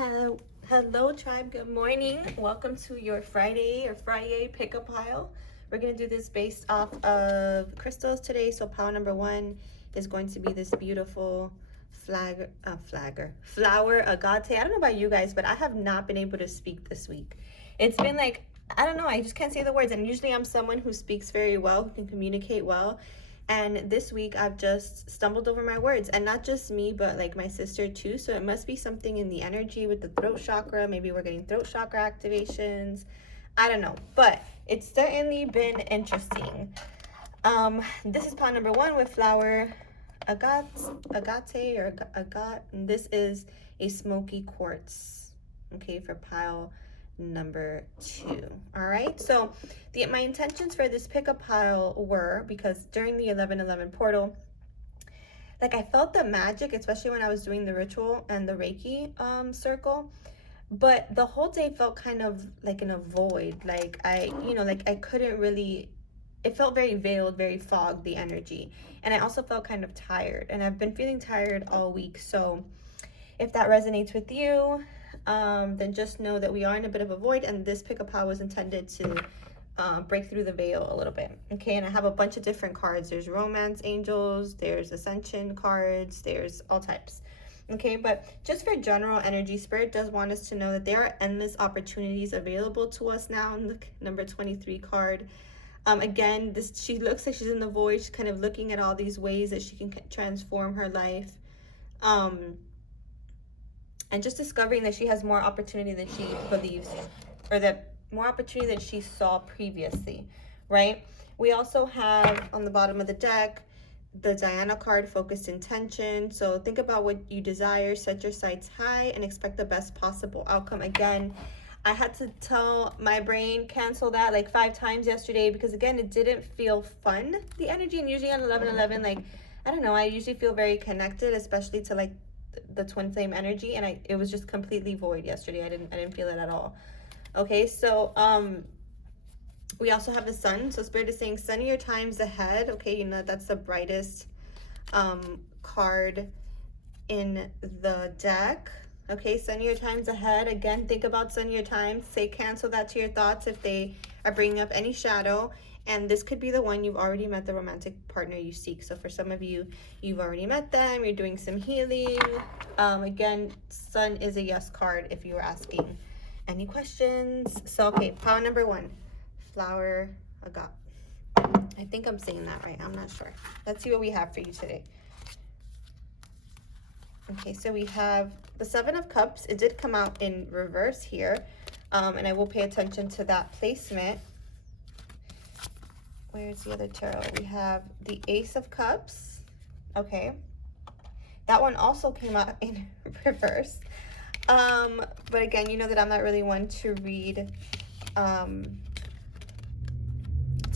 Hello, tribe. Good morning. Welcome to your Friday pickup pile. We're going to do this based off of crystals today. So pile number one is going to be this beautiful flower agate. I don't know about you guys, but I have not been able to speak this week. It's been like, I don't know, I just can't say the words. And usually I'm someone who speaks very well, who can communicate well. And this week I've just stumbled over my words, and not just me, but like my sister too. So it must be something in the energy with the throat chakra. Maybe we're getting throat chakra activations. I don't know, but it's certainly been interesting. This is pile number one with flower agate or agate. And this is a smoky quartz, okay, for pile number two. All right, so my intentions for this pickup pile were, because during the 11/11 portal, like I felt the magic, especially when I was doing the ritual and the Reiki circle, but the whole day felt kind of like in a void. Like I couldn't really, it felt very veiled, very fogged, the energy. And I also felt kind of tired, and I've been feeling tired all week. So if that resonates with you, then just know that we are in a bit of a void, and this pickup pile was intended to break through the veil a little bit. Okay, and I have a bunch of different cards. There's romance angels, there's ascension cards, there's all types. Okay, but just for general energy, Spirit does want us to know that there are endless opportunities available to us now in the number 23 card. Again, she looks like she's in the void. She's kind of looking at all these ways that she can transform her life. And just discovering that she has more opportunity than she believes, or that more opportunity than she saw previously, right? We also have on the bottom of the deck the Diana card, focused intention. So think about what you desire, set your sights high, and expect the best possible outcome. Again, I had to tell my brain cancel that like 5 times yesterday, because again, it didn't feel fun, the energy. And usually on 11/11, like, I don't know, I usually feel very connected, especially to like the twin flame energy, and it was just completely void yesterday. I didn't feel it at all. Okay, so we also have the sun. So Spirit is saying sunnier times ahead. Okay, you know that's the brightest card in the deck. Okay, sunnier times ahead. Again, think about sunnier times. Say cancel that to your thoughts if they are bringing up any shadow. And this could be the one you've already met, the romantic partner you seek. So for some of you, you've already met them. You're doing some healing. Again, sun is a yes card if you were asking any questions. So, okay, pile number one, flower agate. I think I'm saying that right. I'm not sure. Let's see what we have for you today. Okay, so we have the 7 of Cups. It did come out in reverse here, and I will pay attention to that placement. Where's the other tarot? We have the Ace of Cups. Okay, that one also came out in reverse. But again, you know that I'm not really one to read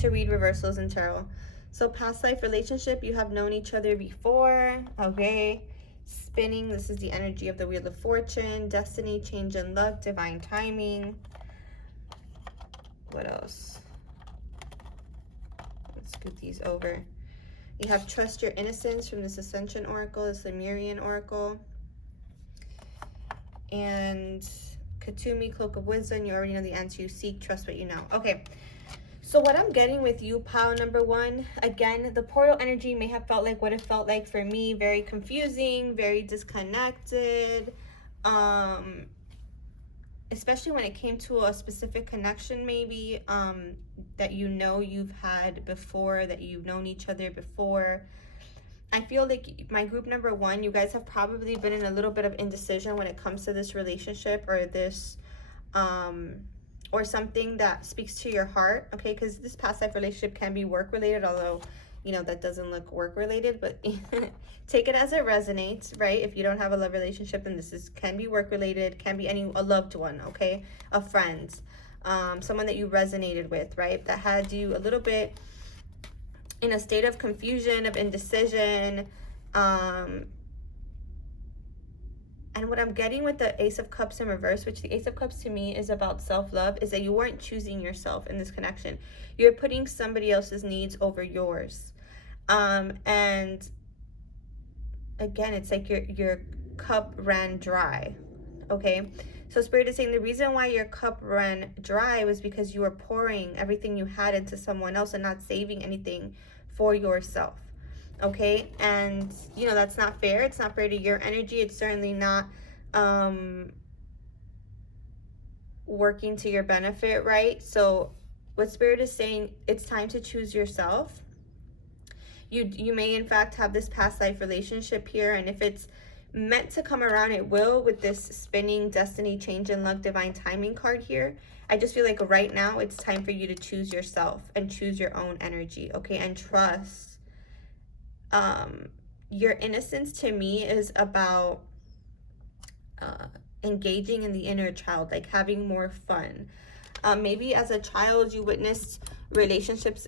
reversals in tarot. So past life relationship, you have known each other before. Okay, spinning, this is the energy of the Wheel of Fortune, destiny, change in luck, divine timing. What else? Let's scoot these over. You have trust your innocence from this Ascension Oracle, this Lemurian Oracle. And Katumi, Cloak of Wisdom, you already know the answer you seek, trust what you know. Okay, so what I'm getting with you, pile number one, again, the portal energy may have felt like what it felt like for me, very confusing, very disconnected, especially when it came to a specific connection maybe that you know you've had before, that you've known each other before. I feel like my group number one, you guys have probably been in a little bit of indecision when it comes to this relationship, or this or something that speaks to your heart. Okay, because this past life relationship can be work related, although you know that doesn't look work related, but take it as it resonates, right? If you don't have a love relationship, then this can be work related, can be a loved one, okay, a friend, someone that you resonated with, right, that had you a little bit in a state of confusion, of indecision. And what I'm getting with the Ace of Cups in reverse, which the Ace of Cups to me is about self-love, is that you weren't choosing yourself in this connection. You're putting somebody else's needs over yours. And again, it's like your cup ran dry. okay? So Spirit is saying the reason why your cup ran dry was because you were pouring everything you had into someone else and not saving anything for yourself, okay? And, you know, that's not fair. It's not fair to your energy. It's certainly not working to your benefit, right? So what Spirit is saying, it's time to choose yourself. You may in fact have this past life relationship here, and if it's meant to come around, it will, with this spinning destiny, change, and luck, divine timing card here. I just feel like right now it's time for you to choose yourself and choose your own energy, okay? And trust. Your innocence to me is about engaging in the inner child, like having more fun. Maybe as a child you witnessed relationship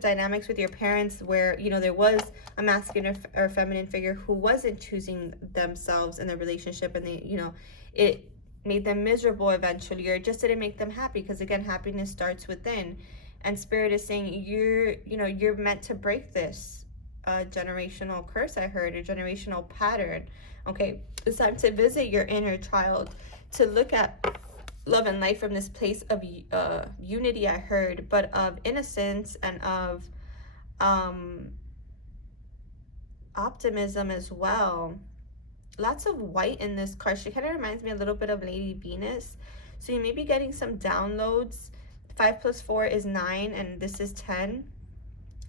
dynamics with your parents where, you know, there was a masculine or feminine figure who wasn't choosing themselves in the relationship, and they, you know, it made them miserable eventually, or just didn't make them happy, because again, happiness starts within. And Spirit is saying you're meant to break this generational curse, I heard, a generational pattern. Okay, it's time to visit your inner child, to look at love and life from this place of unity, I heard, but of innocence and of optimism as well. Lots of white in this card. She kind of reminds me a little bit of Lady Venus. So you may be getting some downloads. 5 plus 4 is 9, and this is 10.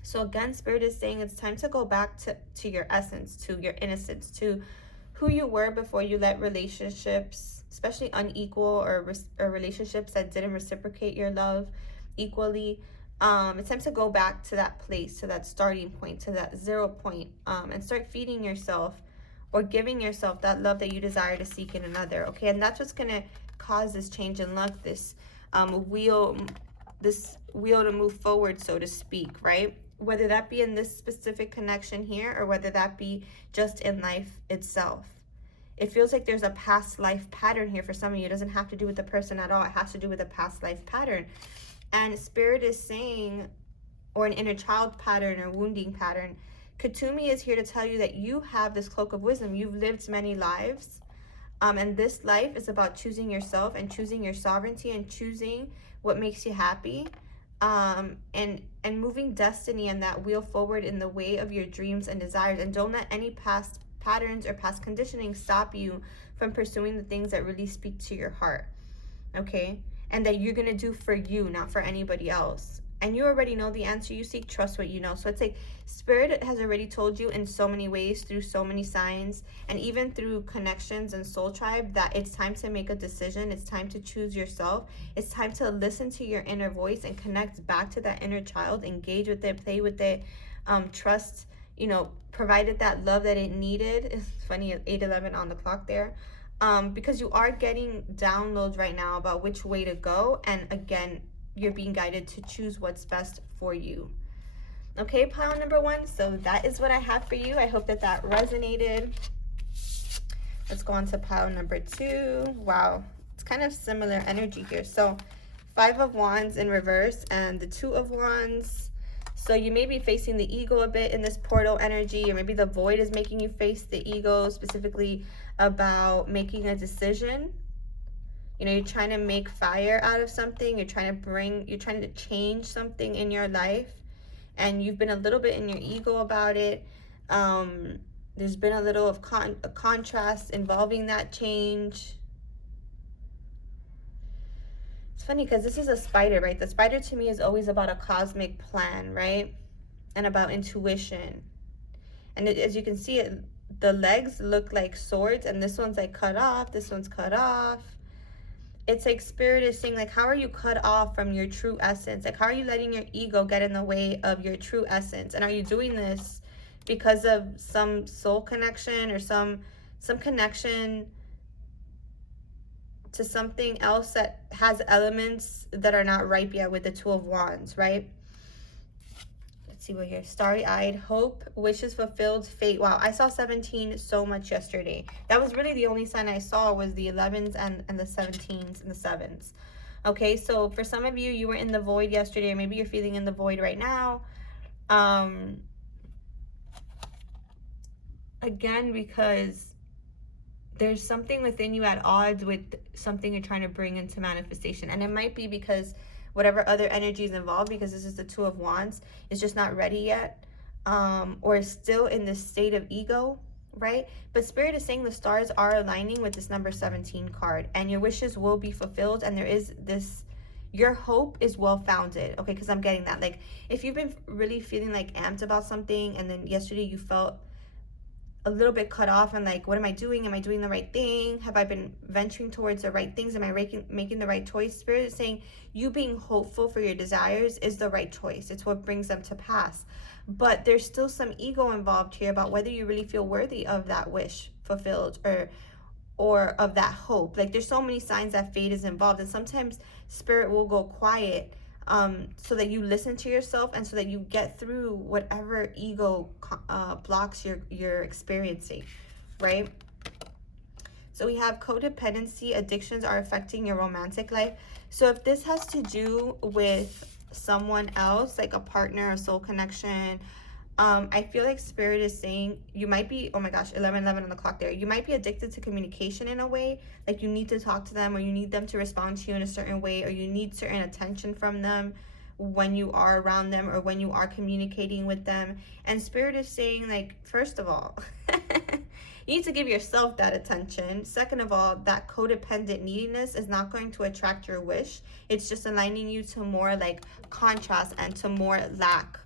So again, Spirit is saying it's time to go back to your essence, to your innocence, to who you were before you let relationships, especially unequal or relationships that didn't reciprocate your love equally. It's time to go back to that place, to that starting point, to that 0 point, and start feeding yourself or giving yourself that love that you desire to seek in another, okay? And that's what's going to cause this change in luck, this wheel to move forward, so to speak, right? Whether that be in this specific connection here, or whether that be just in life itself. It feels like there's a past life pattern here for some of you. It doesn't have to do with the person at all. It has to do with a past life pattern. And Spirit is saying, or an inner child pattern or wounding pattern. Katumi is here to tell you that you have this cloak of wisdom. You've lived many lives. And this life is about choosing yourself and choosing your sovereignty and choosing what makes you happy. And moving destiny and that wheel forward in the way of your dreams and desires. And don't let any past patterns or past conditioning stop you from pursuing the things that really speak to your heart, okay? And that you're gonna do for you, not for anybody else. And you already know the answer you seek. Trust what you know. So it's like Spirit has already told you in so many ways, through so many signs, and even through connections and soul tribe, that it's time to make a decision. It's time to choose yourself. It's time to listen to your inner voice and connect back to that inner child. Engage with it, play with it, trust, you know, provided that love that it needed. It's funny, 8:11 on the clock there. Because you are getting downloads right now about which way to go. And again, you're being guided to choose what's best for you. Okay, pile number 1. So that is what I have for you. I hope that that resonated. Let's go on to pile number 2. Wow, it's kind of similar energy here. So 5 of Wands in reverse and the 2 of Wands. So you may be facing the ego a bit in this portal energy, or maybe the void is making you face the ego, specifically about making a decision. You know, you're trying to make fire out of something. You're trying to change something in your life. And you've been a little bit in your ego about it. There's been a little of a contrast involving that change. It's funny because this is a spider, right? The spider to me is always about a cosmic plan, right? And about intuition. And as you can see, the legs look like swords, and this one's like cut off. This one's cut off. It's like Spirit is saying, like, how are you cut off from your true essence? Like, how are you letting your ego get in the way of your true essence? And are you doing this because of some soul connection or some connection to something else that has elements that are not ripe yet with the 2 of Wands, right? Let's see what here. Starry-eyed, hope, wishes fulfilled, fate. Wow, I saw 17 so much yesterday. That was really the only sign I saw, was the 11s and the 17s and the 7s. Okay, so for some of you, you were in the void yesterday, or maybe you're feeling in the void right now. Again, because there's something within you at odds with something you're trying to bring into manifestation. And it might be because whatever other energy is involved, because this is the Two of Wands, is just not ready yet, or is still in this state of ego, right? But Spirit is saying the stars are aligning with this number 17 card, and your wishes will be fulfilled, and there is this, your hope is well-founded, okay? Because I'm getting that. Like, if you've been really feeling like amped about something, and then yesterday you felt a little bit cut off and like, what am I doing? Am I doing the right thing? Have I been venturing towards the right things? Am I making the right choice? Spirit is saying you being hopeful for your desires is the right choice. It's what brings them to pass. But there's still some ego involved here about whether you really feel worthy of that wish fulfilled, or of that hope. Like, there's so many signs that fate is involved, and sometimes Spirit will go quiet, so that you listen to yourself, and so that you get through whatever ego blocks you're experiencing, right? So we have codependency. Addictions are affecting your romantic life. So if this has to do with someone else, like a partner, a soul connection, I feel like Spirit is saying you might be, oh my gosh, 11:11 on the clock there. You might be addicted to communication in a way, like you need to talk to them, or you need them to respond to you in a certain way, or you need certain attention from them when you are around them, or when you are communicating with them. And Spirit is saying, like, first of all, you need to give yourself that attention. Second of all, that codependent neediness is not going to attract your wish. It's just aligning you to more like contrast and to more lack,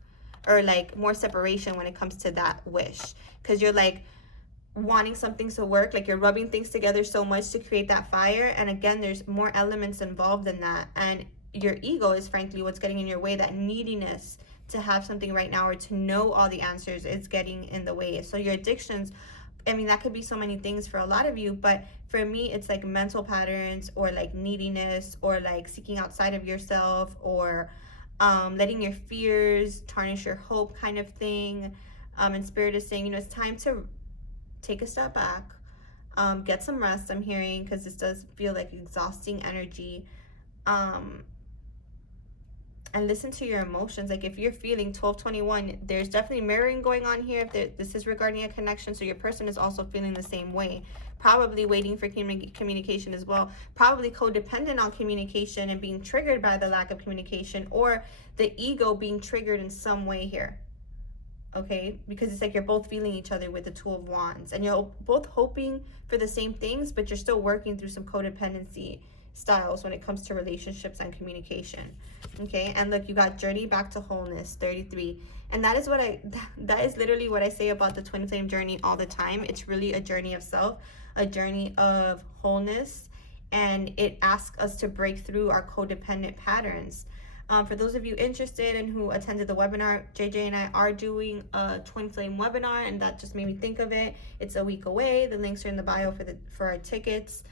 or like more separation when it comes to that wish, because you're like wanting something to work, like you're rubbing things together so much to create that fire. And again, there's more elements involved in that, and your ego is frankly what's getting in your way. That neediness to have something right now, or to know all the answers, is getting in the way. So your addictions, I mean, that could be so many things for a lot of you, but for me, it's like mental patterns, or like neediness, or like seeking outside of yourself, or letting your fears tarnish your hope, kind of thing. And Spirit is saying, you know, it's time to take a step back, get some rest, I'm hearing, because this does feel like exhausting energy, and listen to your emotions. Like, if you're feeling 1221, there's definitely mirroring going on here. If this is regarding a connection, so your person is also feeling the same way, probably waiting for communication as well, probably codependent on communication and being triggered by the lack of communication, or the ego being triggered in some way here, okay? Because it's like you're both feeling each other with the Two of Wands, and you're both hoping for the same things, but you're still working through some codependency styles when it comes to relationships and communication, okay? And look, you got journey back to wholeness, 33. And that is what that is literally what I say about the twin flame journey all the time. It's really a journey of self, a journey of wholeness, and it asks us to break through our codependent patterns. For those of you interested and who attended the webinar, JJ and I are doing a twin flame webinar, and that just made me think of it. It's a week away. The links are in the bio for our tickets.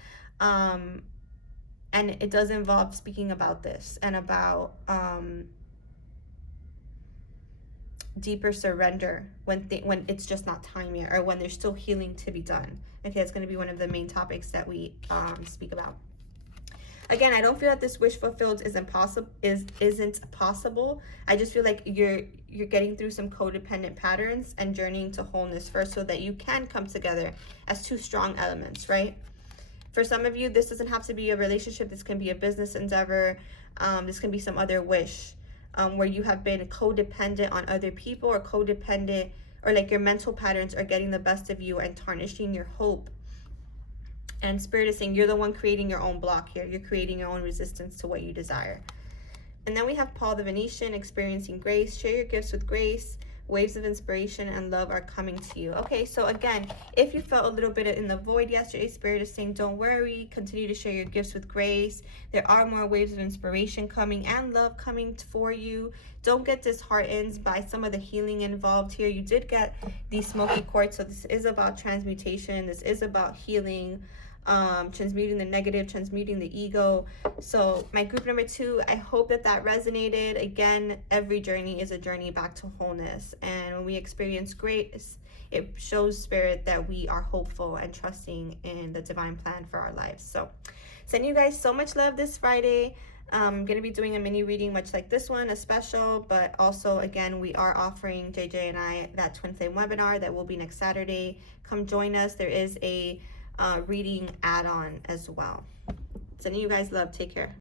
And it does involve speaking about this, and about deeper surrender when it's just not time yet, or when there's still healing to be done. Okay, that's going to be one of the main topics that we speak about. Again, I don't feel that this wish fulfilled isn't possible. I just feel like you're getting through some codependent patterns and journeying to wholeness first, so that you can come together as two strong elements, right? For some of you, this doesn't have to be a relationship. This can be a business endeavor. This can be some other wish, where you have been codependent on other people, or codependent, or like your mental patterns are getting the best of you and tarnishing your hope. And Spirit is saying you're the one creating your own block here. You're creating your own resistance to what you desire. And then we have Paul the Venetian, experiencing grace. Share your gifts with grace. Waves of inspiration and love are coming to you. Okay, so again, if you felt a little bit in the void yesterday, Spirit is saying don't worry. Continue to share your gifts with grace. There are more waves of inspiration coming and love coming for you. Don't get disheartened by some of the healing involved here. You did get the smoky quartz, so this is about transmutation. This is about healing, transmuting the negative, transmuting the ego. So my group number 2, I hope that resonated. Again, every journey is a journey back to wholeness, and when we experience grace, it shows Spirit that we are hopeful and trusting in the divine plan for our lives. So sending you guys so much love this Friday. I'm going to be doing a mini reading much like this one, a special, but also, again, we are offering, JJ and I, that twin flame webinar that will be next Saturday. Come join us. There is a reading add-on as well. Sending you guys love. Take care.